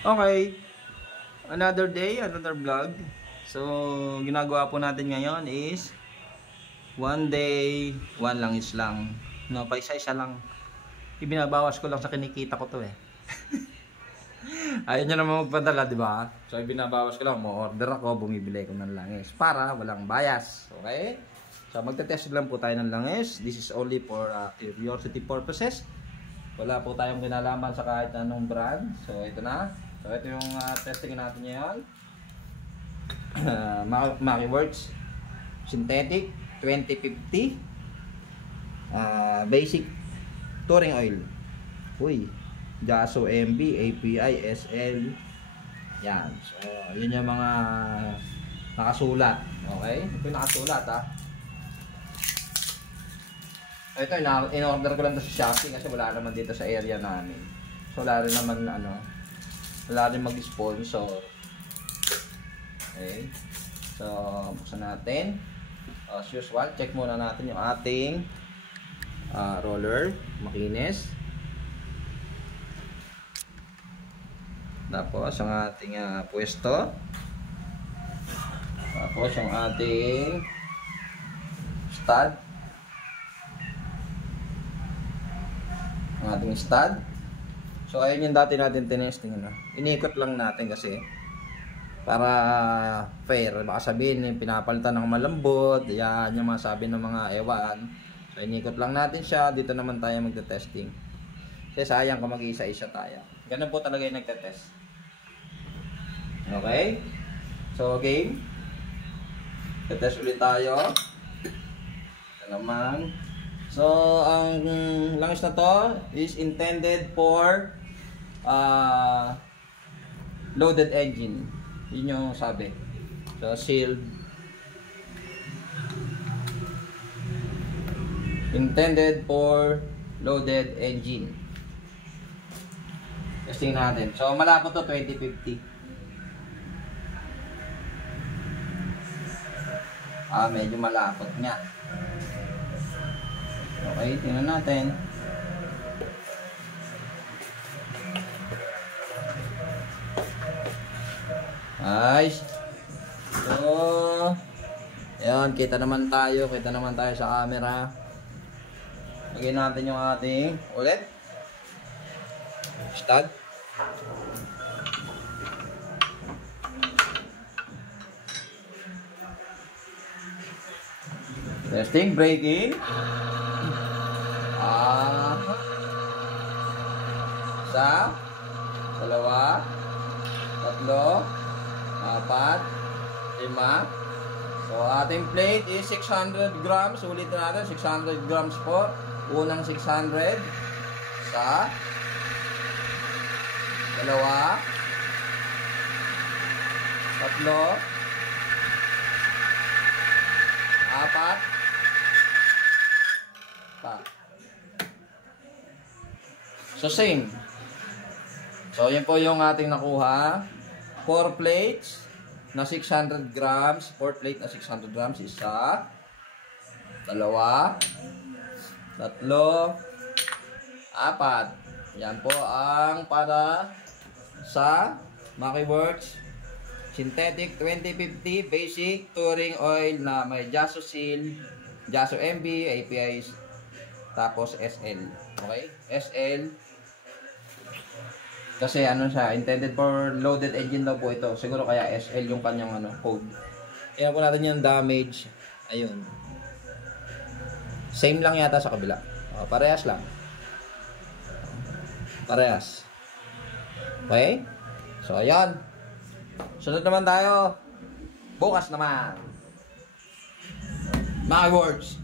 Okay, another day, another vlog. So, ginagawa po natin ngayon is one day, one langis lang. No, pa isa-isa lang. Ibinabawas ko lang sa kinikita ko to eh. Ayaw nyo naman magpadala, di ba? So, ibinabawas ko lang. Mo-order ako, bumibili ko ng langis para walang bias. Okay? So, magte-test lang po tayo ng langis. This is only for curiosity purposes. Wala po tayong kinalaman sa kahit anong brand. So, ito na. So, ito yung testing natin ngayon. Makiworks Synthetic 2050 Basic Touring Oil. Uy, Jaso MB, API, SL. Yan. So, yun yung mga nakasulat. Okay? Ito yung nakasulat ha. Ito, in-order ko lang ito sa Shopee kasi wala naman dito sa area namin. So, wala rin naman wala rin mag-sponsor. Okay. So, buksan natin. As usual, check muna natin yung ating roller. Makinis. Tapos, ang ating pwesto. Tapos, yung ating stud. Ang ating stud. So, ayun yung dati natin tinesting. Inikot lang natin kasi para fair. Baka sabihin, pinapalitan ng malambot. Yan yung mga sabi ng mga ewan. So, inikot lang natin siya. Dito naman tayo magte-testing. Kasi sayang kung mag-isa-isa tayo. Ganun po talaga yung nagte-test. Okay? So, game. Test ulit tayo. Ito naman. So, ang langis na to is intended for loaded engine. Yun yung sabi. So, sealed. Intended for loaded engine. Testing natin. So, malapot to 2050. Medyo malapot nga. Okay, tingnan natin. Nice. So, ayan, kita naman tayo sa camera. Lagyan natin yung ating ulit stud. Testing, braking. Isa, dalawa, tatlo, apat, lima. So, ating plate is 600 grams. Ulitin natin, 600 grams po. Unang 600. Isa, dalawa, tatlo, apat, so same. So yan po yung ating nakuha. 4 plates na 600 grams. 4 plate na 600 grams. Isa, dalawa, tatlo, apat. Yan po ang para sa Makiworks Synthetic 2050 Basic Touring Oil na may Jaso Seal, Jaso MB, API, tapos SL. Okay? SL. Kasi siya, intended for loaded engine daw po ito. Siguro kaya SL yung kanyang code. Kaya po natin yung damage. Ayun. Same lang yata sa kabila. Parehas lang. Parehas. Okay? So, ayan. Sunod naman tayo. Bukas naman. Makiworks.